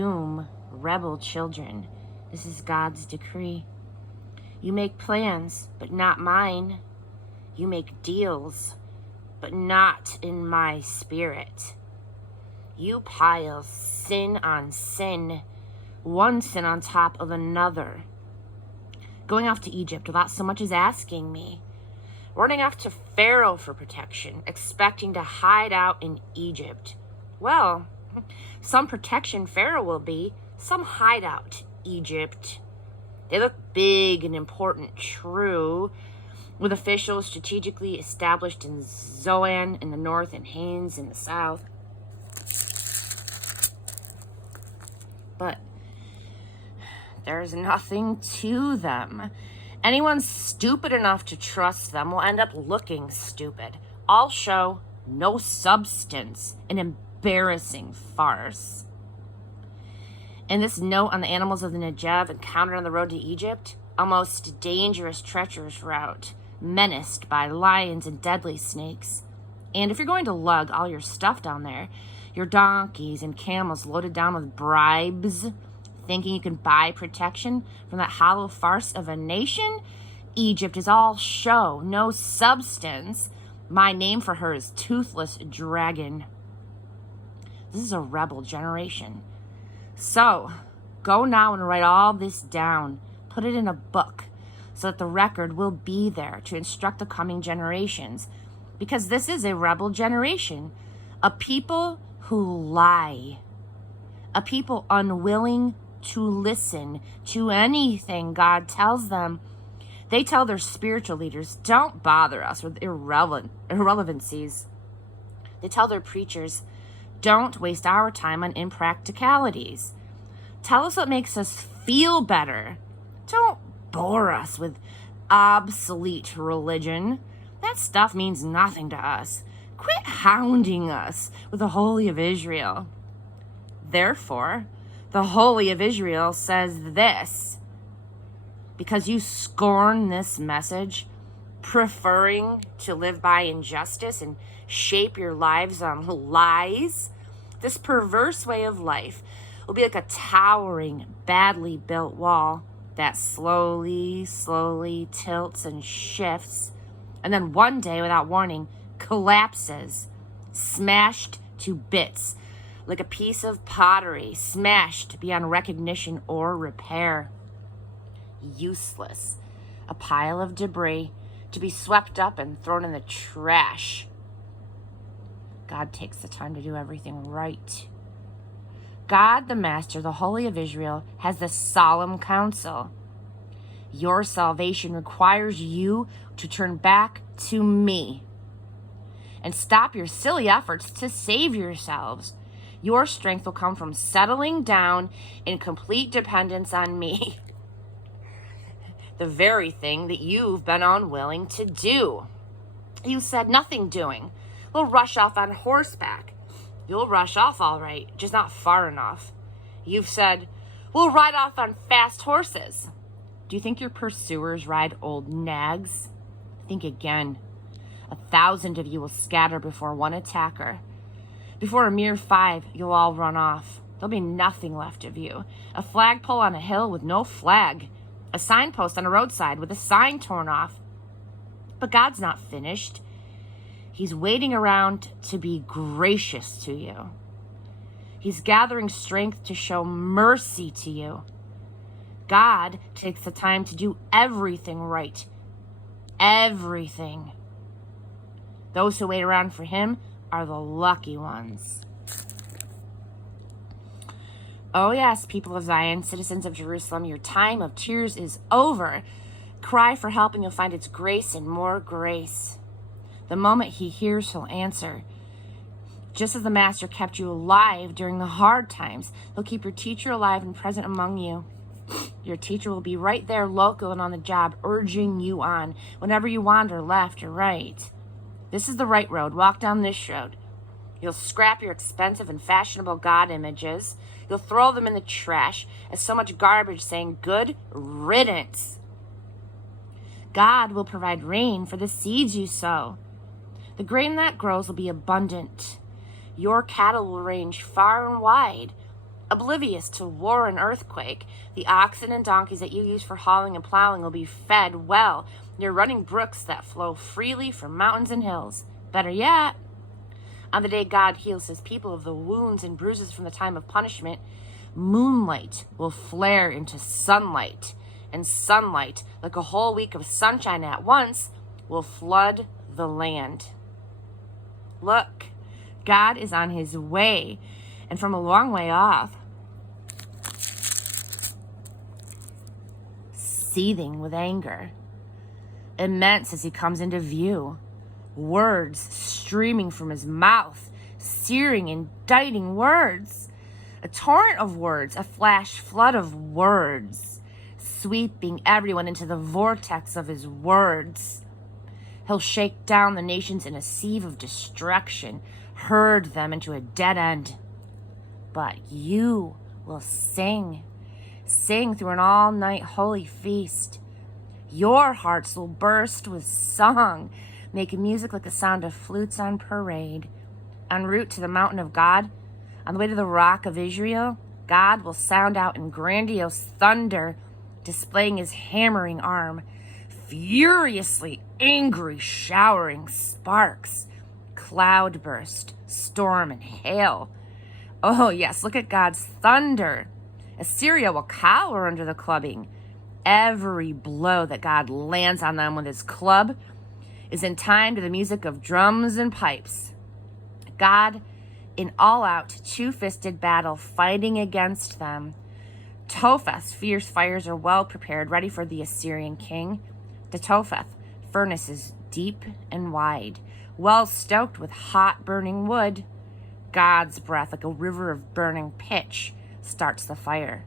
doom rebel children. This is God's decree. You make plans, but not mine. You make deals, but not in my spirit. You pile sin on sin, one sin on top of another. Going off to Egypt without so much as asking me. Running off to Pharaoh for protection, expecting to hide out in Egypt. Well, some protection Pharaoh will be, some hideout Egypt. They look big and important, true, with officials strategically established in Zoan in the north and Hanes in the south. But there's nothing to them. Anyone stupid enough to trust them will end up looking stupid. All show, no substance, an embarrassing farce. In this note on the animals of the Negev encountered on the road to Egypt, a most dangerous, treacherous route, menaced by lions and deadly snakes. And if you're going to lug all your stuff down there, your donkeys and camels loaded down with bribes, thinking you can buy protection from that hollow farce of a nation, Egypt is all show, no substance. My name for her is Toothless Dragon. This is a rebel generation. So, go now and write all this down. Put it in a book so that the record will be there to instruct the coming generations. Because this is a rebel generation. A people who lie. A people unwilling to listen to anything God tells them. They tell their spiritual leaders, don't bother us with irrelevancies. They tell their preachers, don't waste our time on impracticalities. Tell us what makes us feel better. Don't bore us with obsolete religion. That stuff means nothing to us. Quit hounding us with the Holy of Israel. Therefore, the Holy of Israel says this: because you scorn this message, preferring to live by injustice and shape your lives on lies, this perverse way of life will be like a towering, badly built wall that slowly tilts and shifts, and then one day, without warning, collapses, smashed to bits, like a piece of pottery, smashed beyond recognition or repair. Useless, a pile of debris to be swept up and thrown in the trash. God takes the time to do everything right. God, the Master, the Holy of Israel, has this solemn counsel. Your salvation requires you to turn back to me and stop your silly efforts to save yourselves. Your strength will come from settling down in complete dependence on me. The very thing that you've been unwilling to do. You said nothing doing. We'll rush off on horseback. You'll rush off all right, just not far enough. You've said, we'll ride off on fast horses. Do you think your pursuers ride old nags? Think again. 1,000 of you will scatter before one attacker. Before a mere 5, you'll all run off. There'll be nothing left of you. A flagpole on a hill with no flag. A signpost on a roadside with a sign torn off. But God's not finished. He's waiting around to be gracious to you. He's gathering strength to show mercy to you. God takes the time to do everything right. Everything. Those who wait around for him are the lucky ones. Oh yes, people of Zion, citizens of Jerusalem, your time of tears is over. Cry for help and you'll find its grace and more grace. The moment he hears, he'll answer. Just as the Master kept you alive during the hard times, he'll keep your teacher alive and present among you. Your teacher will be right there, local and on the job, urging you on whenever you wander left or right. This is the right road. Walk down this road. You'll scrap your expensive and fashionable God images. You'll throw them in the trash as so much garbage, saying, good riddance. God will provide rain for the seeds you sow. The grain that grows will be abundant. Your cattle will range far and wide. oblivious to war and earthquake. The oxen and donkeys that you use for hauling and plowing will be fed well near running brooks that flow freely from mountains and hills. Better yet, on the day God heals his people of the wounds and bruises from the time of punishment, moonlight will flare into sunlight, and sunlight, like a whole week of sunshine at once, will flood the land. Look, God is on his way, and from a long way off, seething with anger, immense as he comes into view, words streaming from his mouth, searing, indicting words, a torrent of words, a flash flood of words, sweeping everyone into the vortex of his words. He'll shake down the nations in a sieve of destruction, herd them into a dead end. But you will sing through an all-night holy feast. Your hearts will burst with song, making music like the sound of flutes on parade. En route to the mountain of God, on the way to the rock of Israel, God will sound out in grandiose thunder, displaying his hammering arm, furiously angry, showering sparks, cloudburst, storm, and hail. Oh yes, look at God's thunder. Assyria will cower under the clubbing. Every blow that God lands on them with his club is in time to the music of drums and pipes. God, in all-out, two-fisted battle, fighting against them. Topheth's fierce fires are well prepared, ready for the Assyrian king. The Topheth furnace is deep and wide, well stoked with hot burning wood. God's breath, like a river of burning pitch, starts the fire.